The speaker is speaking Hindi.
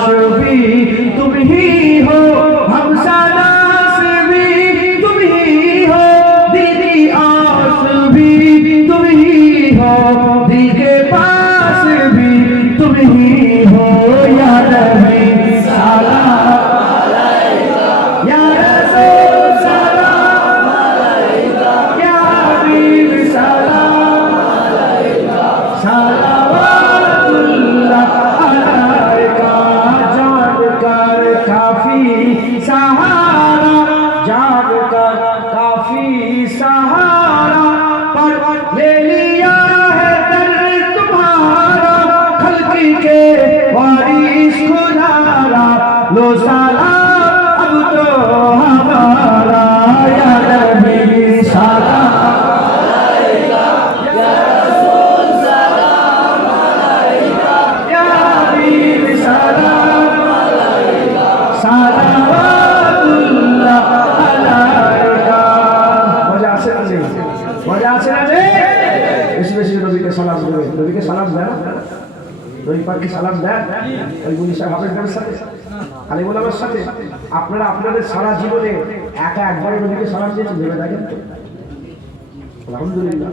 लाश भी तुम ही हो, हमसाना से भी तुम ही हो, दिल की आस भी तुम ही हो, दिल के पास भी तुम ही हो। या नबी सलाम अलैका, या रसूल सलाम अलैका, या हबीब सलाम अलैका, सलावतुल्लाह अलैका। जानकर काफी सहारा, जानकर काफी सहारा, पर ले लिया है दर तुम्हारा, खल्की के वारिस खुदारा, लो सलाम अब तो हमारा। या नबी सलाम अलैका, या रसूल सलाम अलैका, या हबीब सलाम अलैका, सलावतुल्लाह अलैका। मजा আছে না নেই? মজা আছে না নেই? বেশি বেশি নবীকে সালাম দেবে। নবীকে সালাম দেন, নবী পাককে সালাম দেন। ওই মুনি সাহেব হাফেজদের সাথে, আলিম ওলামার সাথে আপনারা আপনাদের সারা জীবনে একা একবারে নবীকে সালাম দিয়েছেন ভেবে দেখেন তো। আলহামদুলিল্লাহ।